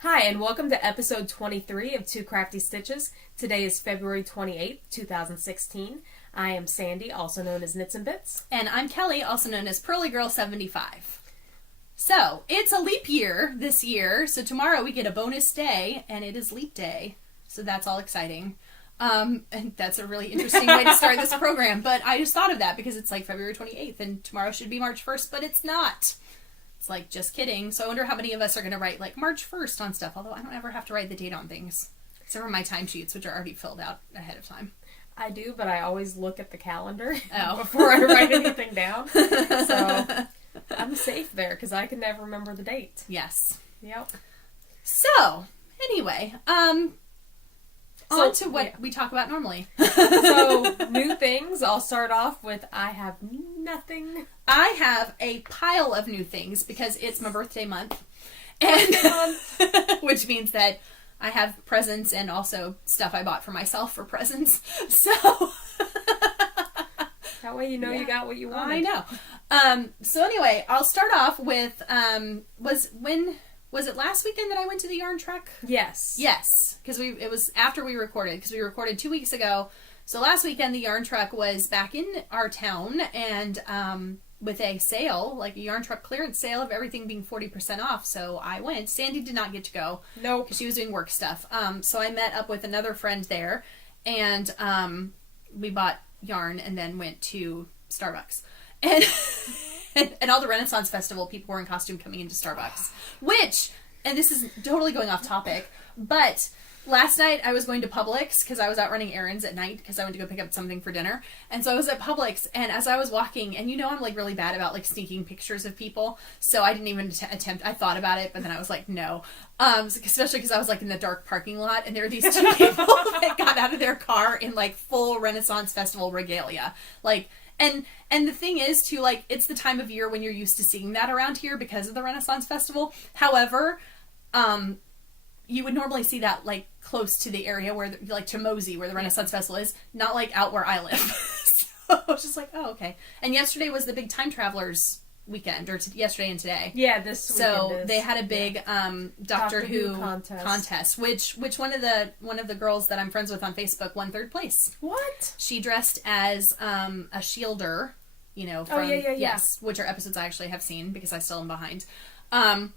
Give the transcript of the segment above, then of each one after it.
Hi, and welcome to episode 23 of Two Crafty Stitches. Today is February 28th, 2016. I am Sandy, also known as Knits and Bits. And I'm Kelly, also known as Pearly Girl 75. So, it's a leap year this year, so tomorrow we get a bonus day, and it is leap day. So that's all exciting. And that's a really interesting way to start this program, but I just thought of that because it's like February 28th, and tomorrow should be March 1st, but it's not. It's like, just kidding. So I wonder how many of us are going to write like March 1st on stuff, although I don't ever have to write the date on things. Except for my timesheets, which are already filled out ahead of time. I do, but I always look at the calendar Oh. before I write anything down. So I'm safe there because I can never remember the date. Yes. Yep. So, anyway, on to what we talk about normally. So, new things. I'll start off with I have nothing. I have a pile of new things because it's my birthday month. And which means that I have presents and also stuff I bought for myself for presents. So that way you know you got what you wanted. I know. So anyway, I'll start off with was it last weekend that I went to the yarn truck? Yes. Yes, because it was after we recorded, because we recorded 2 weeks ago. So last weekend the yarn truck was back in our town, and with a sale, like a yarn truck clearance sale of everything being 40% off. So I went. Sandy did not get to go. Nope. Because she was doing work stuff. So I met up with another friend there, and we bought yarn and then went to Starbucks. And and all the Renaissance Festival people were in costume coming into Starbucks. Which, and this is totally going off topic, but last night I was going to Publix because I was out running errands at night because I went to go pick up something for dinner. And so I was at Publix, and as I was walking, and you know I'm like really bad about like sneaking pictures of people, so I didn't even attempt. I thought about it, but then I was like, no. Especially because I was like in the dark parking lot, and there were these two people that got out of their car in like full Renaissance Festival regalia. Like, and the thing is, too, like, it's the time of year when you're used to seeing that around here because of the Renaissance Festival. However, you would normally see that, like, close to the area where, like, to Mosey, where the Renaissance Festival is, not, like, out where I live. So I was just like, oh, okay. And yesterday was the big Time Travelers weekend, or yesterday and today. Yeah, this weekend So they had a big Doctor Who contest, which one of the girls that I'm friends with on Facebook won third place. What? She dressed as a shielder, you know, from yes, which are episodes I actually have seen because I still am behind. I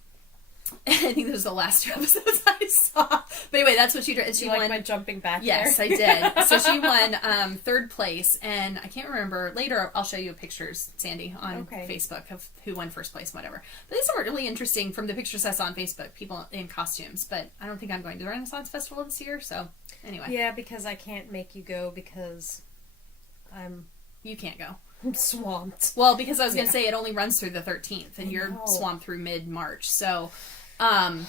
think those are the last two episodes I saw. But anyway, that's what she did. She won. My jumping back. Yes, there? I did. So she won third place, and I can't remember. Later, I'll show you pictures, Sandy, on Facebook of who won first place, whatever. But these are really interesting from the pictures I saw on Facebook. People in costumes, but I don't think I'm going to the Renaissance Festival this year. So anyway, yeah, because I can't make you go because you can't go. I'm swamped. Well, because I was going to say it only runs through the 13th, and you're swamped through mid-March. So, and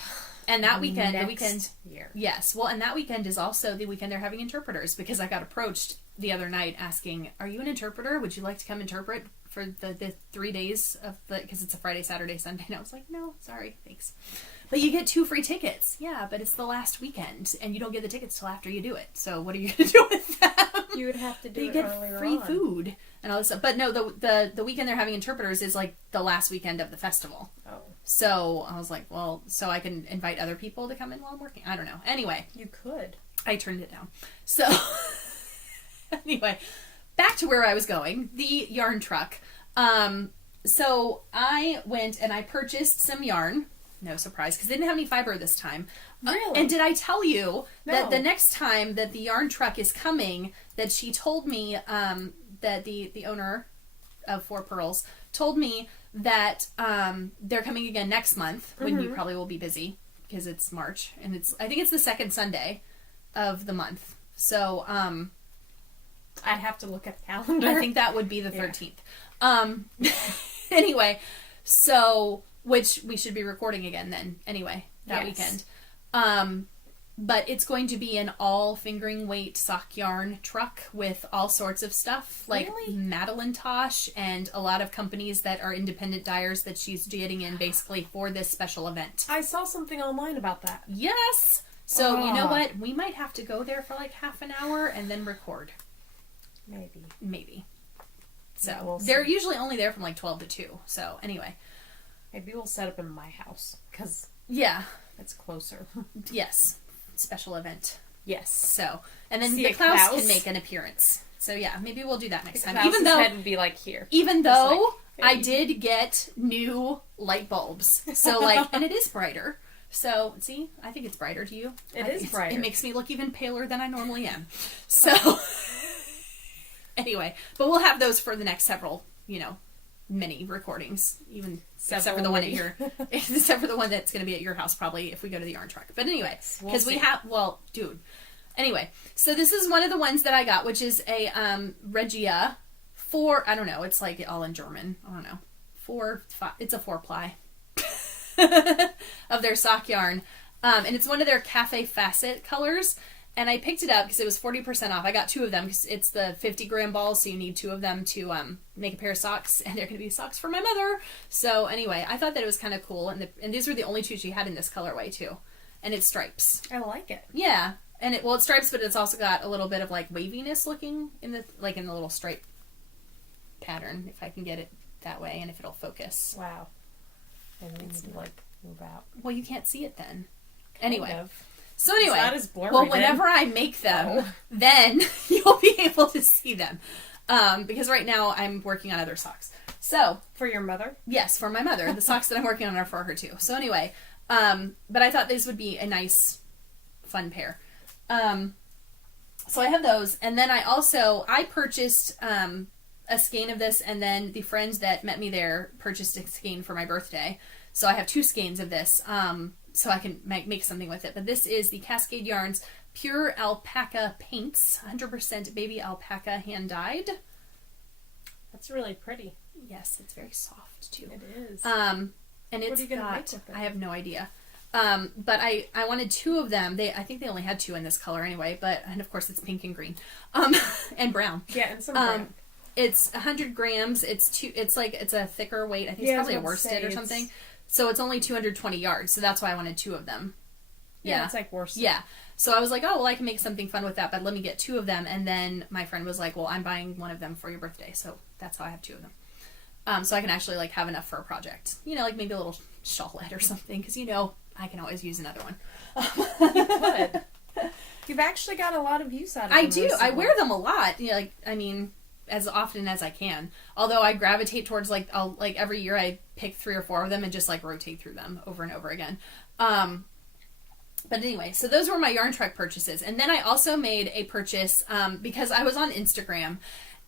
that weekend, year. Yes. Well, and that weekend is also the weekend they're having interpreters, because I got approached the other night asking, are you an interpreter? Would you like to come interpret for the 3 days of because it's a Friday, Saturday, Sunday? And I was like, no, sorry, thanks. But you get 2 free tickets. Yeah, but it's the last weekend, and you don't get the tickets till after you do it. So what are you going to do with them? You would have to do it earlier. You get free food and all this stuff. But no, the weekend they're having interpreters is like the last weekend of the festival. Oh. So I was like, well, so I can invite other people to come in while I'm working. I don't know. Anyway. You could. I turned it down. So anyway, back to where I was going. The yarn truck. So I went and I purchased some yarn. No surprise, because they didn't have any fiber this time. Really? And did I tell you that the next time that the yarn truck is coming, that she told me, that the owner of Four Pearls told me that they're coming again next month, when you probably will be busy, because it's March, and I think it's the second Sunday of the month. So, I'd have to look at the calendar. I think that would be the 13th. Anyway, so... which we should be recording again then, anyway, that weekend. But it's going to be an all fingering weight sock yarn truck with all sorts of stuff, like Madeline Tosh and a lot of companies that are independent dyers that she's getting in basically for this special event. I saw something online about that. Yes! So, you know what? We might have to go there for like half an hour and then record. Maybe. So, yeah, they're usually only there from like 12 to 2. So, anyway. Maybe we'll set up in my house, because Yeah. That's closer. Yes. Special event. Yes. So, and then See the a Klaus Klaus. can make an appearance. So yeah, maybe we'll do that next time. Klaus's head would be like here. Even though like, I did get new light bulbs. So like, and it is brighter. So see, I think it's brighter to you. It is brighter. It makes me look even paler than I normally am. So anyway, but we'll have those for the next several, mini recordings, even except for the one at your, except for the one that's going to be at your house probably if we go to the yarn truck. But anyway, because Anyway, so this is one of the ones that I got, which is a Regia 4. I don't know. It's like all in German. I don't know. 5. It's a 4-ply of their sock yarn, and it's one of their Cafe Facet colors. And I picked it up because it was 40% off. I got 2 of them because it's the 50-gram balls, so you need 2 of them to make a pair of socks, and they're going to be socks for my mother. So anyway, I thought that it was kind of cool, and these were the only 2 she had in this colorway too, and it's stripes. I like it. Yeah, and it's stripes, but it's also got a little bit of like waviness looking in the little stripe pattern, if I can get it that way, and if it'll focus. Wow. And we need to move out. Well, you can't see it then. Anyway. Kind of. So anyway, it's not as blurry well, whenever I make them, then you'll be able to see them. Because right now I'm working on other socks. So for your mother? Yes, for my mother. The socks that I'm working on are for her too. So anyway, but I thought this would be a nice, fun pair. So I have those, and then I purchased a skein of this, and then the friends that met me there purchased a skein for my birthday. So I have 2 skeins of this. So I can make something with it. But this is the Cascade Yarns Pure Alpaca Paints, 100% baby alpaca hand-dyed. That's really pretty. Yes, it's very soft too. It is. And it's what are you gonna make with it? I have no idea. But I wanted 2 of them. I think they only had 2 in this color anyway. And of course it's pink and green, and brown. Yeah, and some brown. It's 100 grams. It's a thicker weight. I think it's probably a worsted or something. So it's only 220 yards, so that's why I wanted 2 of them. Yeah, it's like worsted. Yeah. So I was like, oh, well, I can make something fun with that, but let me get 2 of them. And then my friend was like, well, I'm buying one of them for your birthday, so that's how I have 2 of them. So I can actually, have enough for a project. Like maybe a little shawlette or something, because, I can always use another one. You could. You've actually got a lot of use out of them. I do. I wear them a lot. As often as I can. Although I gravitate towards every year I pick 3 or 4 of them and just rotate through them over and over again. But anyway, so those were my yarn truck purchases. And then I also made a purchase because I was on Instagram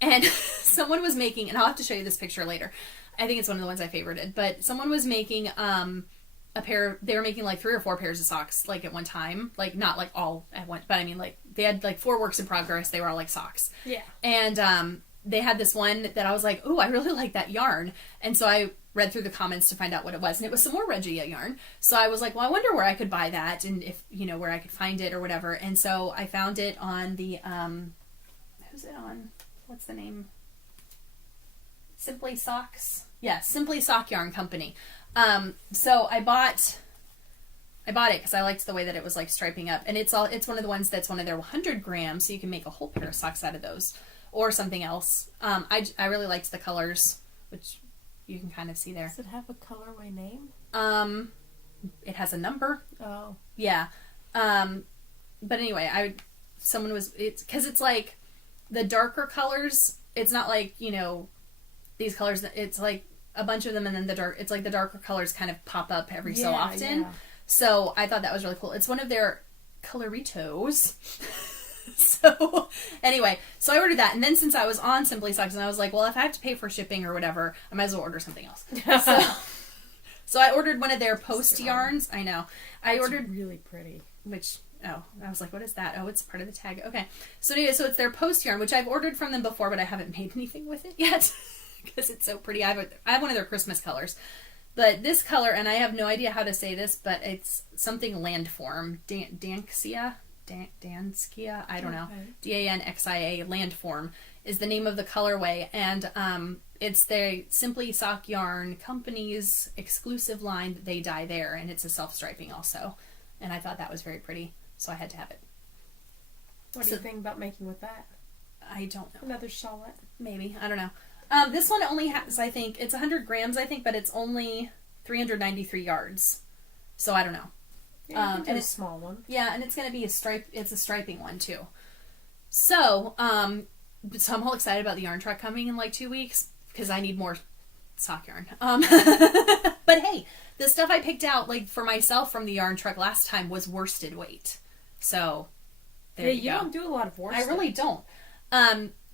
and someone was making, and I'll have to show you this picture later. I think it's one of the ones I favorited, but someone was making they were making 3 or 4 pairs of socks at one time. Not all at once, but they had 4 works in progress. They were all socks. Yeah. And they had this one that I was like, ooh, I really like that yarn. And so I read through the comments to find out what it was. And it was some more Regia yarn. So I was like, well, I wonder where I could buy that and if, where I could find it or whatever. And so I found it on the, who's it on? What's the name? Simply Socks? Yeah, Simply Sock Yarn Company. So I bought it because I liked the way that it was striping up. And it's one of the ones that's one of their 100 grams. So you can make a whole pair of socks out of those. Or something else. I really liked the colors, which you can kind of see there. Does it have a colorway name? It has a number. Oh. Yeah. But anyway, it's because it's the darker colors. It's not these colors. It's a bunch of them, and then it's the darker colors kind of pop up every so often. Yeah. So I thought that was really cool. It's one of their coloritos. So anyway, so I ordered that, and then since I was on Simply Socks, and I was like, well, if I have to pay for shipping or whatever, I might as well order something else. So I ordered one of their post yarns. I know. I ordered really pretty. I was like, what is that? Oh, it's part of the tag. Okay. So anyway, so it's their post yarn, which I've ordered from them before, but I haven't made anything with it yet because it's so pretty. I have one of their Christmas colors. But this color, and I have no idea how to say this, but it's something landform. Danxia? Danskia, I don't know. Danxia Landform is the name of the colorway, and it's the Simply Sock Yarn Company's exclusive line that they dye there, and it's a self-striping also. And I thought that was very pretty, so I had to have it. What do you think about making with that? I don't know. Another shawlette? Maybe. I don't know. This one only has, I think, it's 100 grams, I think, but it's only 393 yards. So I don't know. Yeah, And and a it's small one. Yeah, and it's going to be it's a striping one too. So, so I'm all excited about the yarn truck coming in like 2 weeks because I need more sock yarn. But hey, the stuff I picked out like for myself from the yarn truck last time was worsted weight. So there you go. Don't do a lot of worsted. I really don't.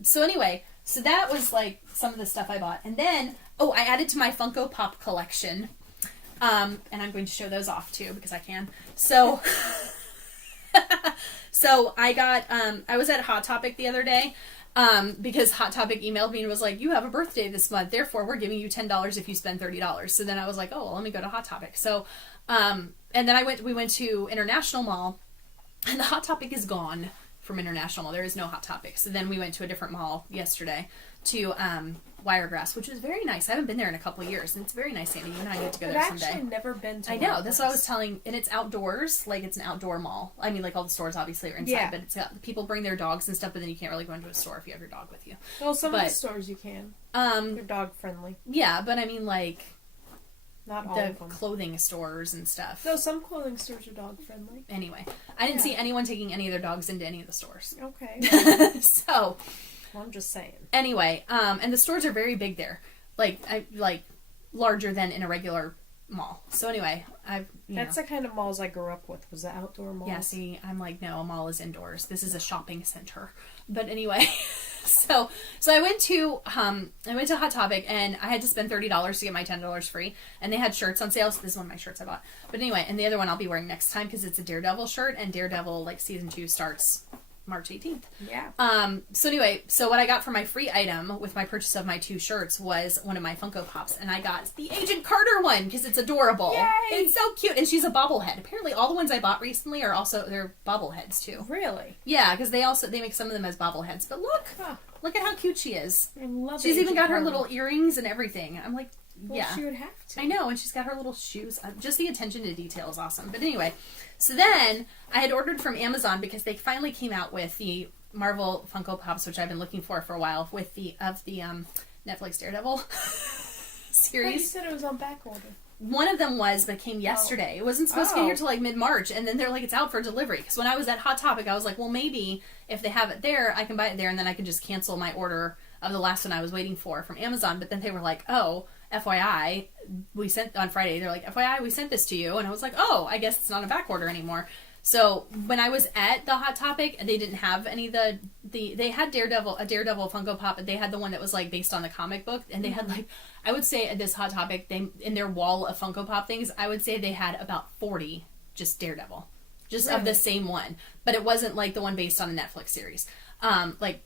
So anyway, so that was like some of the stuff I bought. And then, I added to my Funko Pop collection. And I'm going to show those off too because I can. So, so I got, I was at Hot Topic the other day, because Hot Topic emailed me and was like, you have a birthday this month, therefore we're giving you $10 if you spend $30. So then I was like, oh, well, let me go to Hot Topic. So, and then we went to International Mall, and the Hot Topic is gone from International Mall. There is no Hot Topic. So then we went to a different mall yesterday to, Wiregrass, which was very nice. I haven't been there in a couple of years, and it's very nice, Sandy. You and I get to go there someday. I've actually never been to I know. Wiregrass. That's what I was telling. And it's outdoors. Like, it's an outdoor mall. I mean, like, all the stores obviously are inside, Yeah. but it's got, people bring their dogs and stuff, but then you can't really go into a store if you have your dog with you. Well, some of But, the stores you can. They're dog friendly. Yeah, but I mean, like, Not all the of them. clothing stores and stuff. Though some clothing stores are dog friendly. Anyway, I didn't Yeah. see anyone taking any of their dogs into any of the stores. Okay. So, Well, I'm just saying. anyway, and the stores are very big there. Like larger than in a regular mall. So anyway, That's the kind of malls I grew up with, was the outdoor malls. Yeah, see, I'm like, no, a mall is indoors. This is a shopping center. But anyway, so I went to Hot Topic, and I had to spend $30 to get my $10 free. And they had shirts on sale, so this is one of my shirts I bought. But anyway, and the other one I'll be wearing next time because it's a Daredevil shirt, and Daredevil, like, season 2 starts March 18th. Yeah. So anyway, so what I got for my free item with my purchase of my 2 shirts was one of my Funko Pops, and I got the Agent Carter one because it's adorable. Yay! It's so cute, and she's a bobblehead. Apparently, all the ones I bought recently are also they're bobbleheads too. Really? Yeah, because they make some of them as bobbleheads. But look at how cute she is. I love She's even Agent got her Carter. little earrings and everything. I'm like, Well, yeah. she would have to. I know, and she's got her little shoes. Just the attention to detail is awesome. But anyway, so then I had ordered from Amazon because they finally came out with the Marvel Funko Pops, which I've been looking for a while, with the Netflix Daredevil series. You said it was on back order. One of them was, but it came yesterday. It wasn't supposed to get here till like mid-March, and then they're like, it's out for delivery. Because when I was at Hot Topic, I was like, well, maybe if they have it there, I can buy it there, and then I can just cancel my order of the last one I was waiting for from Amazon. But then they were like, oh, FYI, we sent on Friday. They're like, FYI, we sent this to you, and I was like, oh, I guess it's not a back order anymore. So when I was at the Hot Topic, they didn't have any of they had a Daredevil Funko Pop, but they had the one that was like based on the comic book, and they had like, I would say at this Hot Topic, in their wall of Funko Pop things, I would say they had about 40 just Daredevil, just of the same one, but it wasn't like the one based on a Netflix series. Like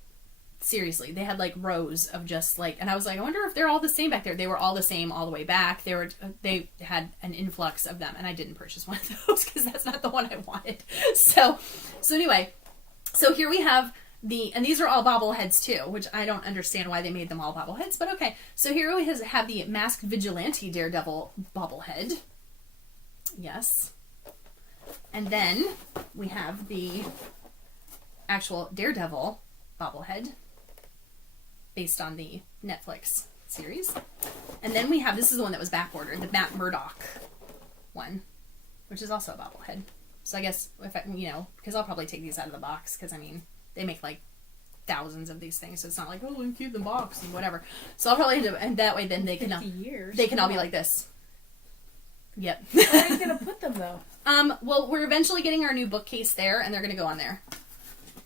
seriously, they had like rows of just like, and I was like, I wonder if they're all the same back there. They were all the same all the way back. They had an influx of them, and I didn't purchase one of those because that's not the one I wanted. So anyway, so here we have and these are all bobbleheads too, which I don't understand why they made them all bobbleheads, but okay. So here we have the Masked Vigilante Daredevil bobblehead. Yes. And then we have the actual Daredevil bobblehead based on the Netflix series. And then we have, this is the one that was back ordered, the Matt Murdock one, which is also a bobblehead. So I guess if I, because I'll probably take these out of the box, because I mean, they make like thousands of these things, so it's not like, oh, we can keep the box and whatever. So I'll probably do, and that way then they can 50 years. They can all be like this. Yep. Where are you gonna put them though? Well, we're eventually getting our new bookcase there, and they're gonna go on there.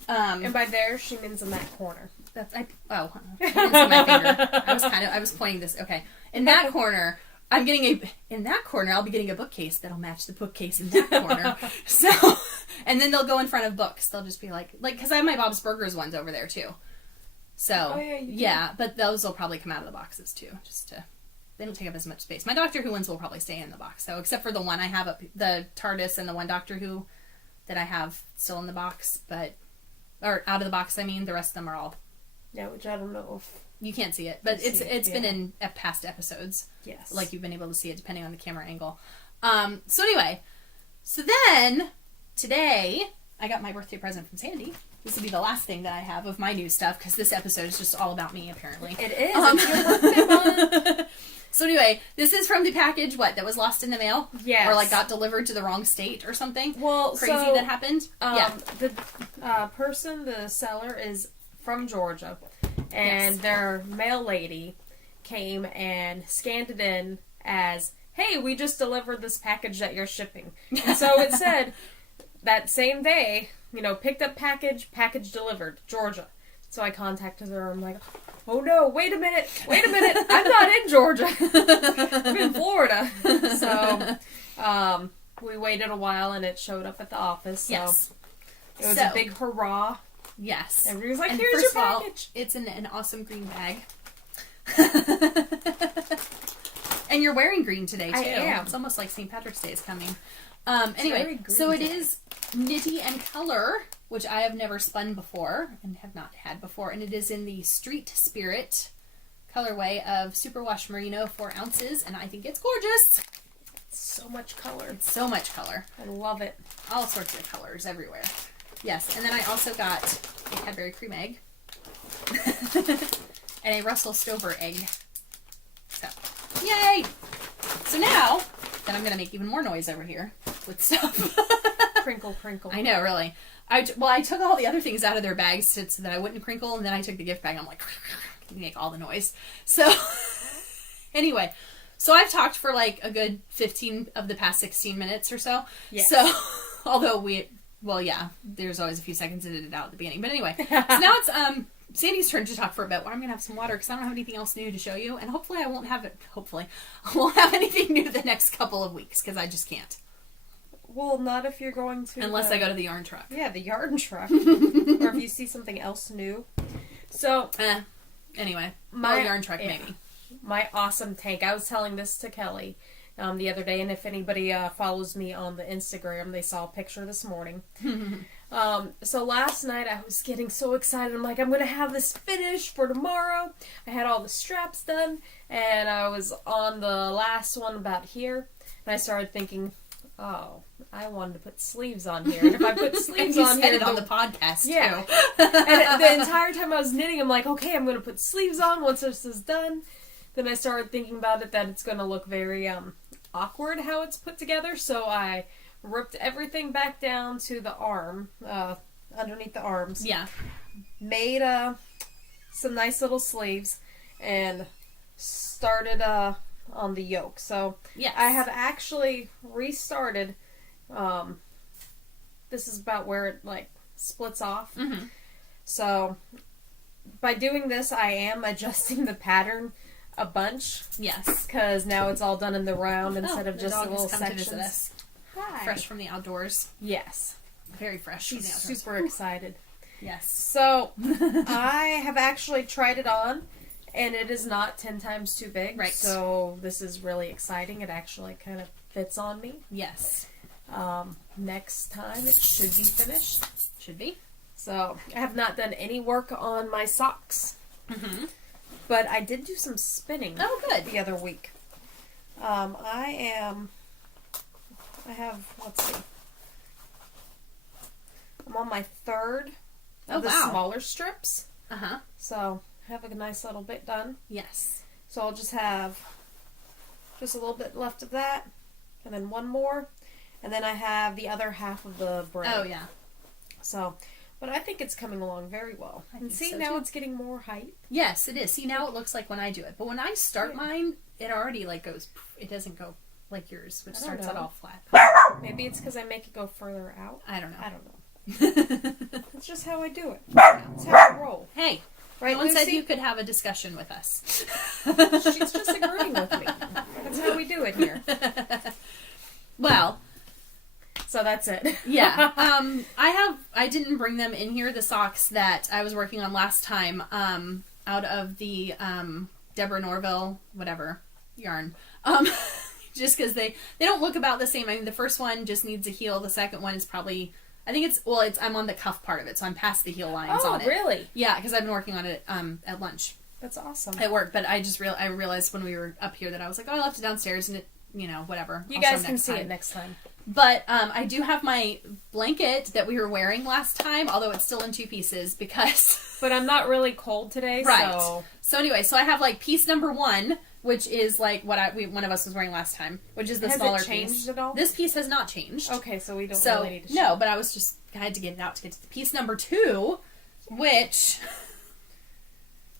And by there, she means in that corner. I didn't see my finger. I was pointing this. Okay, in that corner, I'll be getting a bookcase that'll match the bookcase in that corner. So, and then they'll go in front of books. They'll just be like, because I have my Bob's Burgers ones over there too. So, yeah, but those will probably come out of the boxes too, they don't take up as much space. My Doctor Who ones will probably stay in the box, so except for the one I have up, the TARDIS and the one Doctor Who that I have still in the box, or out of the box. I mean, the rest of them are all. Yeah, which I don't know if you can't see it, but it's been in past episodes. Yes, like you've been able to see it depending on the camera angle. So anyway, then today I got my birthday present from Sandy. This will be the last thing that I have of my new stuff because this episode is just all about me apparently. It is. It's your birthday month. So anyway, this is from the package, that was lost in the mail? Yes. Or like got delivered to the wrong state or something? Well, Crazy so, that happened? Yeah. The the seller is from Georgia, and their mail lady came and scanned it in as, hey, we just delivered this package that you're shipping. And so it said that same day, picked up package delivered, Georgia. So I contacted her. I'm like, oh no, wait a minute. I'm not in Georgia. I'm in Florida. So we waited a while and it showed up at the office. So Yes. it was a big hurrah. Yes. Everybody was like, And here's your first of all, package. it's in an awesome green bag. And you're wearing green today, too. I am. It's almost like St. Patrick's Day is coming. very Anyway, green so it today. is Nitty and Color, which I have never spun before and have not had before. And it is in the Street Spirit colorway of Superwash Merino, 4 ounces. And I think it's gorgeous. So much color. It's so much color. I love it. All sorts of colors everywhere. Yes, and then I also got a Cadbury Cream Egg. And a Russell Stover egg. So, yay! So now, then I'm going to make even more noise over here with stuff. Crinkle, crinkle. I know, really. I took all the other things out of their bags so that I wouldn't crinkle, and then I took the gift bag. I'm like, you make all the noise. So, anyway, so I've talked for like a good 15 of the past 16 minutes or so. Yes. So, although there's always a few seconds to edit it out at the beginning. But anyway, so now it's Sandy's turn to talk for a bit. Well, I'm going to have some water because I don't have anything else new to show you. And hopefully I won't have anything new the next couple of weeks because I just can't. Well, not if you're going to... Unless I go to the yarn truck. Yeah, the yarn truck. Or if you see something else new. So... Anyway, my yarn truck maybe. My awesome tank. I was telling this to Kelly the other day, and if anybody follows me on the Instagram, they saw a picture this morning. So last night I was getting so excited. I'm like, I'm going to have this finished for tomorrow. I had all the straps done, and I was on the last one about here, and I started thinking, oh, I wanted to put sleeves on here. And if I put sleeves on here... it on the podcast, yeah. too. And the entire time I was knitting, I'm like, okay, I'm going to put sleeves on once this is done. Then I started thinking about it, that it's going to look very awkward how it's put together. So I ripped everything back down to the arm, underneath the arms. Yeah. Made some nice little sleeves and started on the yoke. So yes. I have actually restarted. This is about where it like splits off. Mm-hmm. So by doing this, I am adjusting the pattern a bunch. Yes. Because now it's all done in the round instead of the just dog the little has come to visit sections. us. Hi. Fresh from the outdoors. Yes. Very fresh from She's the outdoors. super excited. Yes. So I have actually tried it on, and it is not 10 times too big. Right. So this is really exciting. It actually kind of fits on me. Yes. Next time it should be finished. Should be. So I have not done any work on my socks. Mm-hmm. But I did do some spinning. Oh, good. The other week. Let's see. I'm on my third of the smaller strips. Uh-huh. So I have a nice little bit done. Yes. So I'll just have just a little bit left of that. And then one more. And then I have the other half of the braid. Oh, yeah. So, but I think it's coming along very well. And see, so, now too. It's getting more height. Yes, it is. See, now it looks like when I do it. But when I start mine, it already like goes, it doesn't go like yours, which starts out all flat. Maybe it's because I make it go further out. I don't know. I don't know. It's just how I do it. It's how I roll. Hey, Right, no one said Lucy? you could have a discussion with us. She's just agreeing with me. That's how we do it here. Well, So that's it. yeah. I didn't bring them in here, the socks that I was working on last time, out of the Deborah Norville, whatever, yarn. Just because they don't look about the same. I mean, the first one just needs a heel. The second one is probably, I think I'm on the cuff part of it, so I'm past the heel lines on it. Oh, really? Yeah, because I've been working on it at lunch. That's awesome. At work, but I realized when we were up here that I was like, oh, I left it downstairs, and it, whatever. You I'll show guys them can next see time. it next time. But I do have my blanket that we were wearing last time, although it's still in 2 pieces because... But I'm not really cold today, Right. so... So anyway, so I have like piece number 1, which is like what one of us was wearing last time, which is the Has smaller it changed piece. at all? This piece has not changed. Okay, so we don't So really need to no, but I had to get it out to get to the piece number 2, which,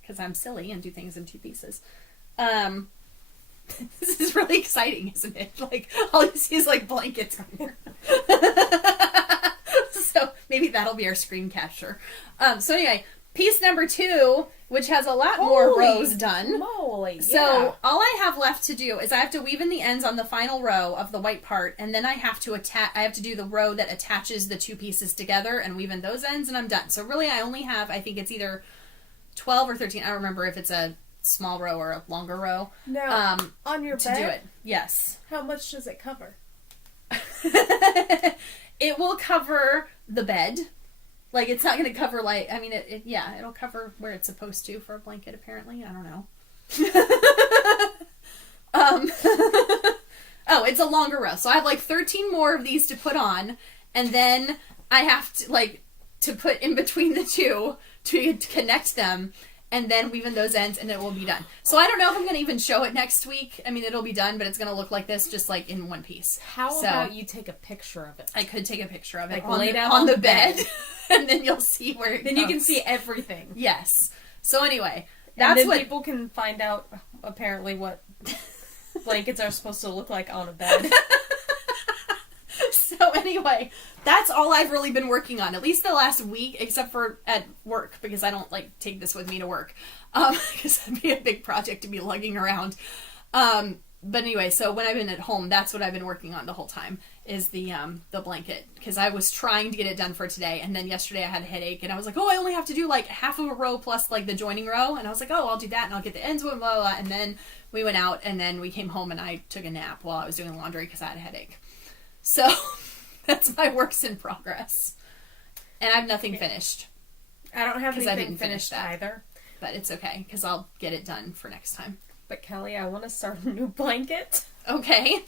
because I'm silly and do things in 2 pieces. This is really exciting, isn't it? Like, all you see is like blankets on here. So maybe that'll be our screen capture. So anyway, piece number 2, which has a lot more Holy rows done. moly, So yeah. all I have left to do is I have to weave in the ends on the final row of the white part, and then I have to do the row that attaches the 2 pieces together and weave in those ends, and I'm done. So really, I only have, I think it's either 12 or 13. I don't remember if it's a small row or a longer row. Now, on your to bed, do it. Yes. how much does it cover? It will cover the bed. Like, it's not going to cover, like, I mean, it'll cover where it's supposed to for a blanket, apparently. I don't know. Oh, it's a longer row. So I have, like, 13 more of these to put on, and then I have to, like, to put in between the 2 to connect them, and then weave in those ends, and it will be done. So I don't know if I'm going to even show it next week. I mean, it'll be done, but it's going to look like this, just, like, in one piece. How about you take a picture of it? I could take a picture of it Like, on, laid out on the on bed, bed. and then you'll see where it Then you can goes. see everything. Yes. So anyway, And that's then what... people can find out, apparently, what blankets are supposed to look like on a bed. So anyway, that's all I've really been working on, at least the last week, except for at work, because I don't, like, take this with me to work. Because that'd be a big project to be lugging around. But anyway, so when I've been at home, that's what I've been working on the whole time, is the blanket. Because I was trying to get it done for today, and then yesterday I had a headache, and I was like, oh, I only have to do, like, half of a row plus, like, the joining row. And I was like, oh, I'll do that, and I'll get the ends, blah, blah, blah. And then we went out, and then we came home, and I took a nap while I was doing laundry because I had a headache. So, that's my works in progress. And I have nothing finished. I don't have 'Cause I anything didn't finish finished that. either. But it's okay, because I'll get it done for next time. But Kelly, I want to start a new blanket. Okay.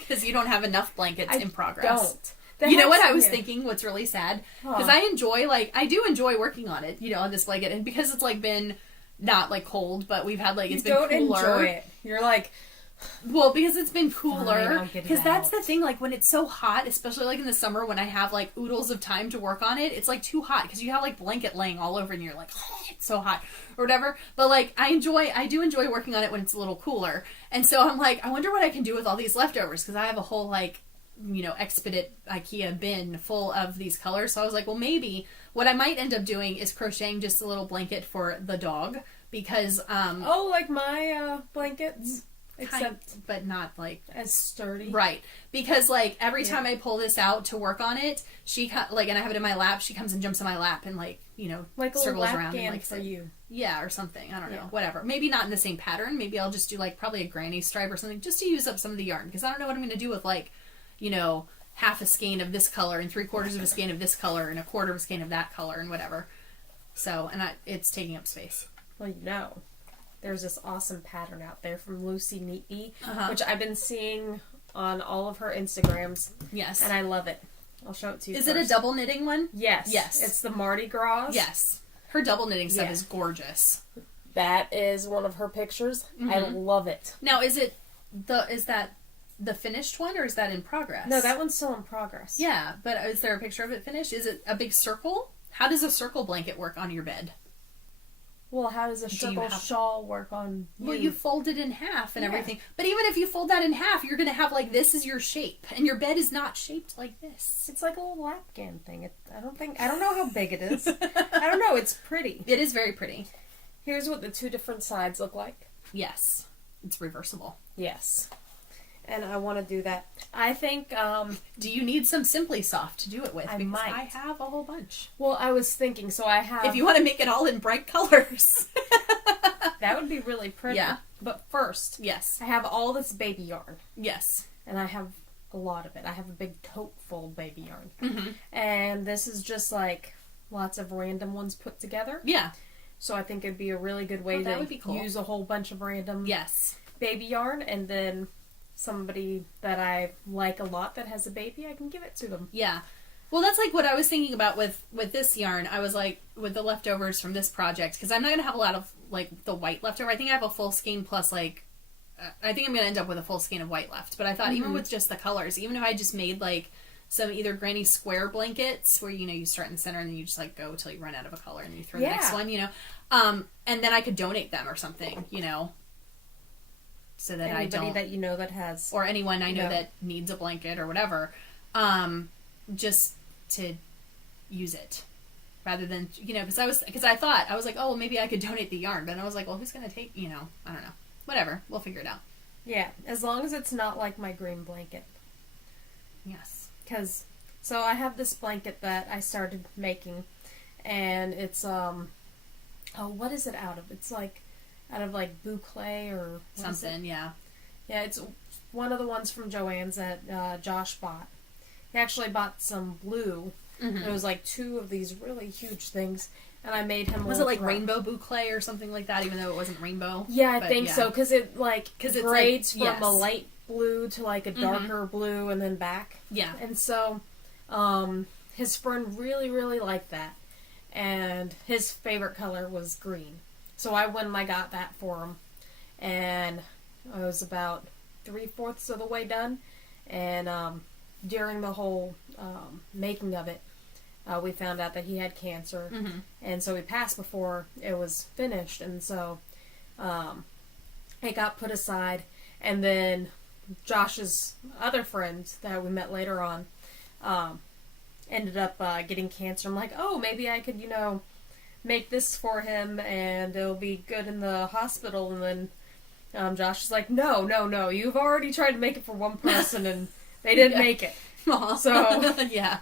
Because you don't have enough blankets in progress. Don't. You know what I in was here. thinking? What's really sad? Huh. Because I do enjoy working on it, on this blanket. And because it's, like, been not, like, cold, but we've had, like, it's You been don't cooler. enjoy it. You're like, Well, because it's been Fine, cooler. I'll get it Because that's out. the thing, like, when it's so hot, especially, like, in the summer when I have, like, oodles of time to work on it, it's, like, too hot. Because you have, like, blanket laying all over and you're like, oh, it's so hot. Or whatever. But, like, I do enjoy working on it when it's a little cooler. And so I'm like, I wonder what I can do with all these leftovers. Because I have a whole, like, Expedit IKEA bin full of these colors. So I was like, well, maybe what I might end up doing is crocheting just a little blanket for the dog. Because, oh, like my blankets, except but not, like, as sturdy. right. Because, like, every time I pull this out to work on it, she, like, and I have it in my lap, she comes and jumps in my lap and, like, Like a little circles around and, Afghan like, for sit. you. Yeah, or something. I don't know. Yeah. Whatever. Maybe not in the same pattern. Maybe I'll just do, like, probably a granny stripe or something just to use up some of the yarn. Because I don't know what I'm going to do with, like, half a skein of this color and 3/4 of a skein of this color and 1/4 of a skein of that color and whatever. So, and it's taking up space. Well, there's this awesome pattern out there from Lucy Neatney, Uh-huh. which I've been seeing on all of her Instagrams, Yes. and I love it. I'll show it to you. Is it a double knitting one? Yes. Yes. It's the Mardi Gras. Yes. Her double knitting stuff Yeah. is gorgeous. That is one of her pictures. I love it. Now, is that the finished one or is that in progress? No, that one's still in progress. Yeah, but is there a picture of it finished? Is it a big circle? How does a circle blanket work on your bed? Well, how does a Do you circle have- shawl work on you? Well, you fold it in half and Yeah. everything. But even if you fold that in half, you're going to have, like, this is your shape. And your bed is not shaped like this. It's like a little Afghan thing. I don't know how big it is. I don't know. It's pretty. It is very pretty. Here's what the 2 different sides look like. Yes. It's reversible. Yes. And I want to do that. I think, Do you need some Simply Soft to do it with? I Because might. I have a whole bunch. well, I was thinking, so I have... If you want to make it all in bright colors. That would be really pretty. Yeah. But first, Yes. I have all this baby yarn. Yes. And I have a lot of it. I have a big tote full of baby yarn. Mm-hmm. And this is just like lots of random ones put together. Yeah. So I think it'd be a really good way Oh, that to would be cool. use a whole bunch of random Yes. baby yarn, and then somebody that I like a lot that has a baby, I can give it to them. Yeah. Well, that's like what I was thinking about with this yarn. I was like, with the leftovers from this project, because I'm not going to have a lot of, like, the white leftover. I think I have a full skein plus, like, I think I'm gonna end up with a full skein of white left. But I thought even with just the colors, even if I just made like some either granny square blankets where you start in the center and then you just like go till you run out of a color and you throw the next one, and then I could donate them or something, so that Anybody that you know that has, or anyone I know that needs a blanket or whatever, just to use it rather than because I thought I was like, oh well, maybe I could donate the yarn, but I was like, well, who's gonna take I don't know, whatever, we'll figure it out. Yeah, as long as it's not like my green blanket. Yes. So I have this blanket that I started making, and it's what is it out of? It's like out of like boucle or something. Yeah, it's one of the ones from Joann's that Josh bought. He actually bought some blue. It was like 2 of these really huge things, and I made him. Was it like rainbow boucle or something like that? Even though it wasn't rainbow. Yeah, I think so, because it grades like, from a light blue to like a darker blue and then back. Yeah. And so his friend really, really liked that. And his favorite color was green. So I went and I got that for him. And I was about 3/4 of the way done. And during the whole making of it, we found out that he had cancer. And so he passed before it was finished. And so it got put aside. And then Josh's other friend that we met later on ended up getting cancer. I'm like, oh, maybe I could, make this for him and it'll be good in the hospital. And then Josh is like, no, you've already tried to make it for one person and they didn't make it. Aww. So yeah.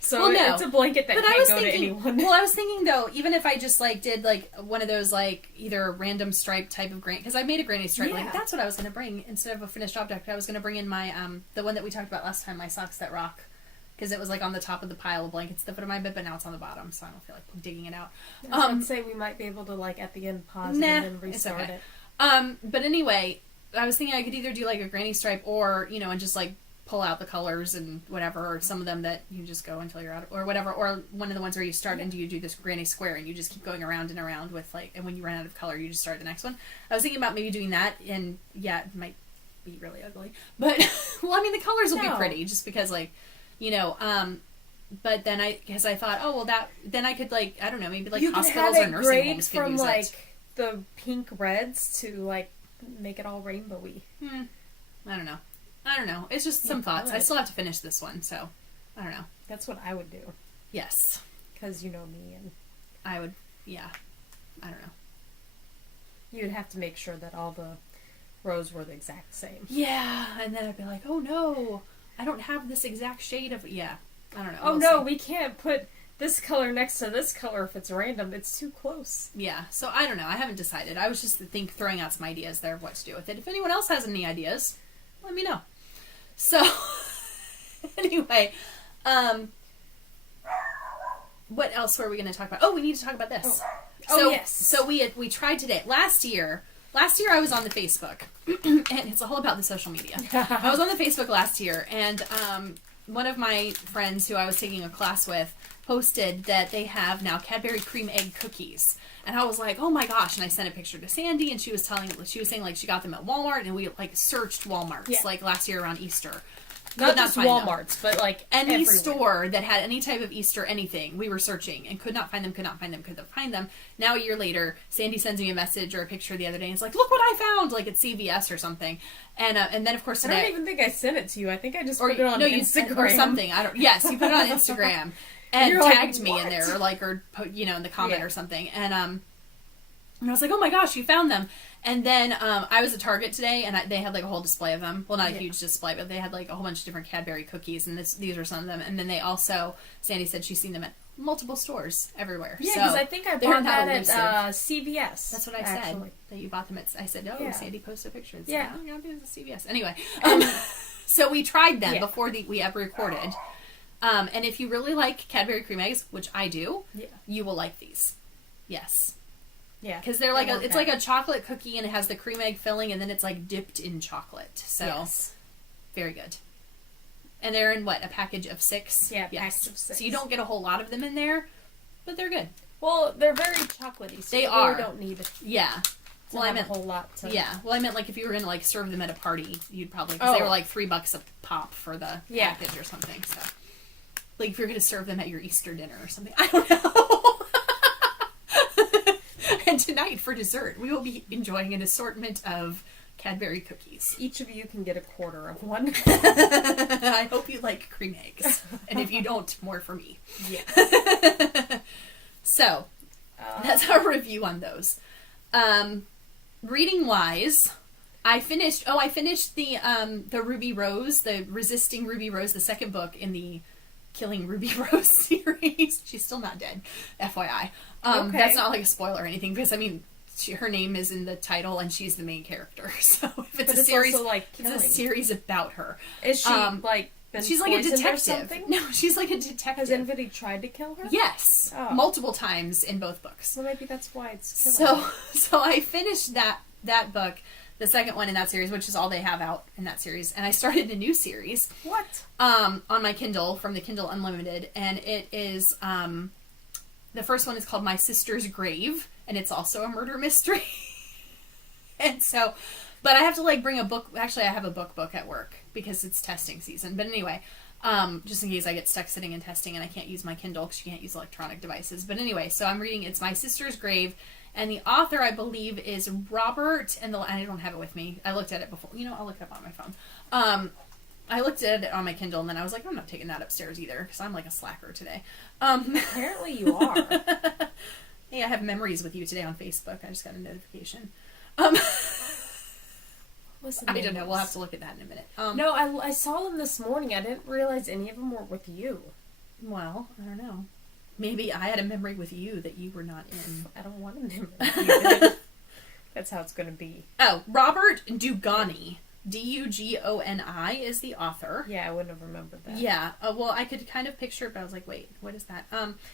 So it's a blanket that can't go to anyone. Well, I was thinking though, even if I just like did like one of those like either a random stripe type of granny, because I made a granny stripe, like that's what I was going to bring instead of a finished object. I was going to bring in my the one that we talked about last time, my Socks That Rock, because it was like on the top of the pile of blankets at the foot of my bed, but now it's on the bottom, so I don't feel like digging it out. I'd say we might be able to like at the end pause it and then restart it. But anyway, I was thinking I could either do like a granny stripe or and just like pull out the colors and whatever, or some of them that you just go until you're out, or whatever, or one of the ones where you start and you do this granny square and you just keep going around and around with like, and when you run out of color you just start the next one. I was thinking about maybe doing that, and yeah, it might be really ugly, but well, I mean the colors will be pretty just because like but then because I thought, oh well, then I could like, I don't know, maybe like hospitals or nursing homes could use like it. The pink reds to like make it all rainbowy. I don't know. It's just some thoughts. I still have to finish this one, so I don't know. That's what I would do. Yes. Because you know me, and I would, yeah. I don't know. You'd have to make sure that all the rows were the exact same. Yeah, and then I'd be like, oh no, I don't have this exact shade of, yeah. I don't know. Oh no, we can't put this color next to this color if it's random. It's too close. Yeah, so I don't know. I haven't decided. I was just throwing out some ideas there of what to do with it. If anyone else has any ideas, let me know. So, anyway, what else were we going to talk about? Oh, we need to talk about this. Yes. So we tried today. Last year I was on the Facebook, and it's all about the social media. I was on the Facebook last year, and one of my friends who I was taking a class with posted that they have now Cadbury cream egg cookies. And I was like, oh my gosh. And I sent a picture to Sandy, and she was saying like she got them at Walmart, and we like searched Walmarts like last year around Easter. Not just Walmarts, but like any everywhere. store that had any type of Easter anything, we were searching and could not find them. Now a year later, Sandy sends me a message or a picture the other day and it's like, look what I found, like at CVS or something. And then of course today, I don't even think I sent it to you. I think I just put it on Instagram or something. Yes, you put it on Instagram and tagged me in there, or in the comment or something. And I was like, oh my gosh, you found them. And then I was at Target today, and they had like a whole display of them. Well, not a huge display, but they had like a whole bunch of different Cadbury cookies, and these are some of them. And then they also, Sandy said she's seen them at multiple stores everywhere. Yeah, because I think I bought that at CVS. That's what I said. That you bought them at. I said, oh, Sandy posted a picture. And yeah, said, oh, it's CVS. Anyway, so we tried them before we ever recorded. And if you really like Cadbury cream eggs, which I do, you will like these. Yes. Yeah, because they're like it's like a chocolate cookie, and it has the cream egg filling, and then it's like dipped in chocolate. So, very good. And they're in a package of 6? Yeah, package of 6. So you don't get a whole lot of them in there, but they're good. Well, they're very chocolatey. So they are. You don't need it. Yeah. Well, I have meant a whole lot to... Yeah. Well, I meant like if you were gonna like serve them at a party, you'd probably because they were like $3 a pop for the package or something. So, like if you're gonna serve them at your Easter dinner or something, I don't know. And tonight for dessert, we will be enjoying an assortment of Cadbury cookies. Each of you can get a quarter of one. I hope you like cream eggs, and if you don't, more for me. Yeah. So, that's our review on those. Reading wise, I finished the Ruby Rose, the Resisting Ruby Rose, the second book in the Killing Ruby Rose series. She's still not dead, FYI. Okay. That's not like a spoiler or anything, because I mean, her name is in the title and she's the main character. So if it's a series, also, like, it's a series about her. Is she like been She's like a poisoned or detective. something? No, she's like a detective. Has anybody tried to kill her? Yes, Oh. multiple times in both books. Well, maybe that's why it's killing her. So I finished that book, the second one in that series, which is all they have out in that series, and I started a new series. What? On my Kindle from the Kindle Unlimited, and it is the first one is called My Sister's Grave, and it's also a murder mystery. And so, but I have to like bring a book. Actually, I have a book at work because it's testing season. But anyway, just in case I get stuck sitting and testing and I can't use my Kindle because you can't use electronic devices. But anyway, so I'm reading It's My Sister's Grave, and the author I believe is Robert. And I don't have it with me. I looked at it before. You know, I'll look it up on my phone. I looked at it on my Kindle, and then I was like, I'm not taking that upstairs either because I'm like a slacker today. Apparently you are. Hey, I have memories with you today on Facebook. I just got a notification. Listen, I don't know. We'll have to look at that in a minute. No, I saw them this morning. I didn't realize any of them were with you. Well, I don't know. Maybe I had a memory with you that you were not in. I don't want them to. That's how it's going to be. Oh, Robert Dugoni. Dugoni is the author. Yeah, I wouldn't have remembered that. Yeah. Well, I could kind of picture it, but I was like, wait, what is that?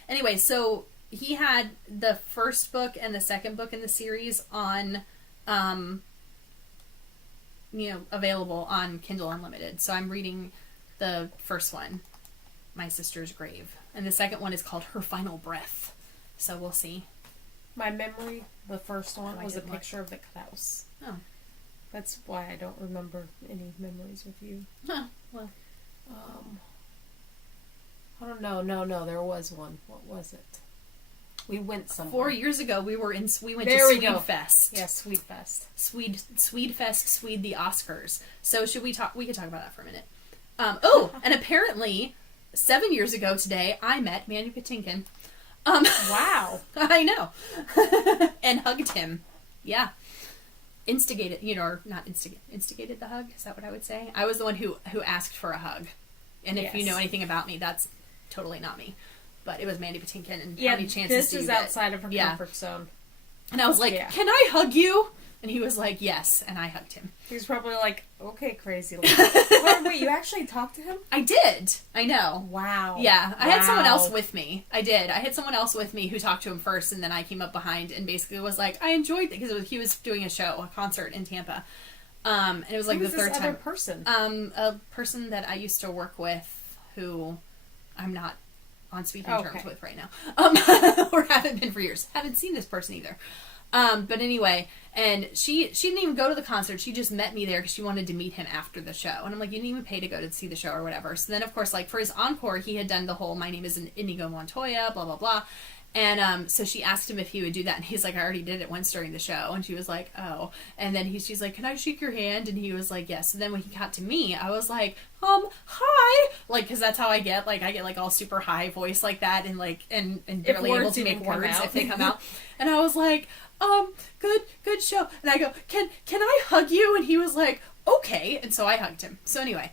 Anyway, so he had the first book and the second book in the series on, available on Kindle Unlimited. So I'm reading the first one, My Sister's Grave. And the second one is called Her Final Breath. So we'll see. My memory, the first one, I was a did look. picture of the Klaus. Oh. That's why I don't remember any memories with you. Huh. Well. I don't know. No, there was one. What was it? We went somewhere. 4 years ago, we went There to we go. Swedefest. Yeah, Swedefest. Swedefest, Swede the Oscars. So should we talk? We could talk about that for a minute. And apparently, 7 years ago today, I met Mandy Patinkin. Wow. I know, and hugged him. Yeah, instigated. Or not instigated the hug. Is that what I would say? I was the one who asked for a hug. And if you know anything about me, that's totally not me. But it was Mandy Patinkin, and how many chances this do you is get? outside of her comfort zone. And I was like, "Can I hug you?" And he was like, "Yes," and I hugged him. He was probably like, "Okay, crazy lady." Wait, you actually talked to him? I did. I know. Wow. Yeah, I had someone else with me. I did. I had someone else with me who talked to him first, and then I came up behind and basically was like, "I enjoyed it," because he was doing a concert in Tampa. And it was like the third time. Person? A person that I used to work with, who I'm not on speaking terms with right now, or haven't been for years. Haven't seen this person either. But anyway, and she didn't even go to the concert. She just met me there because she wanted to meet him after the show. And I'm like, you didn't even pay to go to see the show or whatever. So then, of course, like for his encore, he had done the whole "My name is Inigo Montoya," blah blah blah. And so she asked him if he would do that, and he's like, "I already did it once during the show." And she was like, "Oh." And then she's like, "Can I shake your hand?" And he was like, "Yes." So then when he got to me, I was like, "Hi," like because that's how I get like all super high voice like that, and like and barely able to make words if they come out. And I was like, good show." And I go, can I hug you?" And he was like, "Okay." And so I hugged him. So anyway,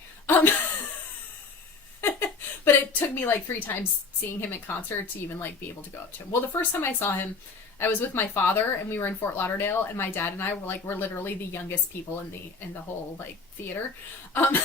but it took me like 3 times seeing him at concert to even like be able to go up to him. Well, the first time I saw him, I was with my father, and we were in Fort Lauderdale, and my dad and I were literally the youngest people in the whole like theater. And